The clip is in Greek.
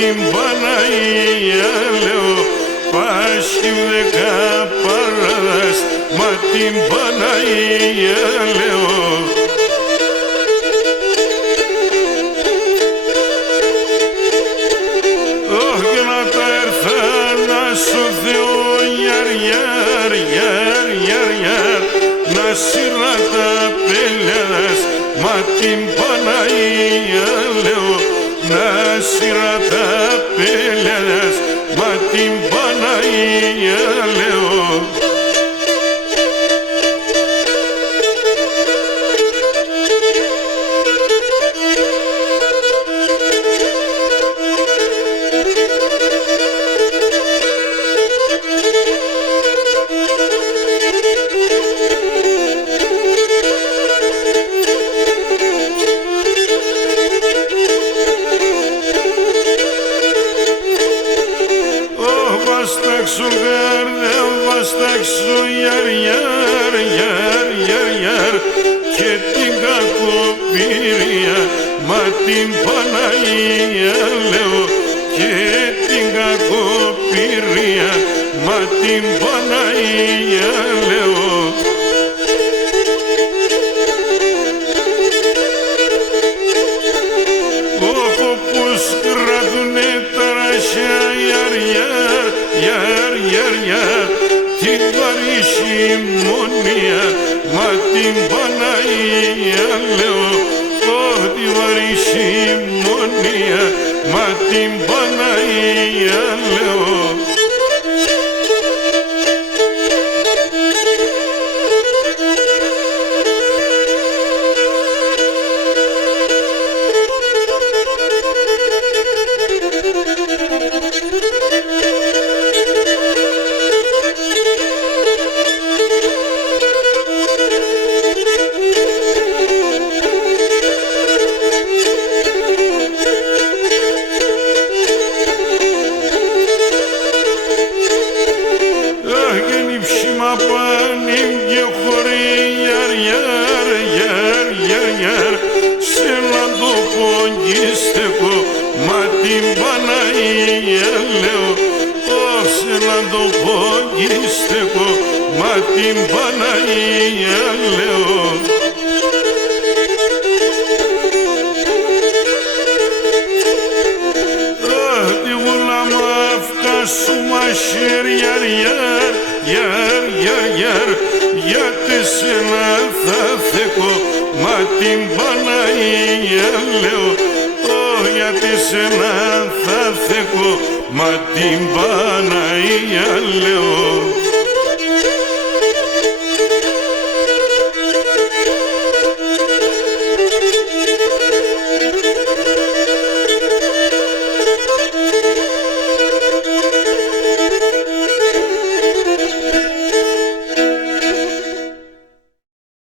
την Παναγία λέω, πάσχει 10 παράδας, μα την Παναγία λέω. Όχι να τα έρθα να σου Θεό γιαρ, γιαρ, γιαρ, γιαρ, γιαρ, να σειρά τα πελιάς, μα την Παναγία λέω, να σειρά τα πελιάς, μα την Παναγία λέω. Βαστάξου γάρδε, βαστάξου γιαρ, γιαρ, γιαρ, γιαρ, γιαρ, και την κακοπυρία, μα την Παναγία λέω, και την κακοπυρία, μα την Παναγία λέω. Όπως κρατουνε τα ρασιά γιαρ, γιαρ, γιαρ, γιαρ, γιαρ, την βαρύσιμονία, μα την Παναγία λέω, τη βαρύσιμονία, μα την Παναγία λέω. Πανίμ και χωρί γιαρ, γιαρ, γιαρ, γιαρ, γιαρ, σε να το πογίστεκο, μα την Παναγία λέω, σε να το πογίστεκο, μα την Παναγία λέω. Τη γουλάμα αυκά σου μαχαίρ, γιαρ, γιαρ, γιαρ, γιαρ, γιαρ, γιατί σένα θα θεκώ, μα την Παναγία λέω, γιατί σένα θα θεκώ, μα την Παναγία λέω.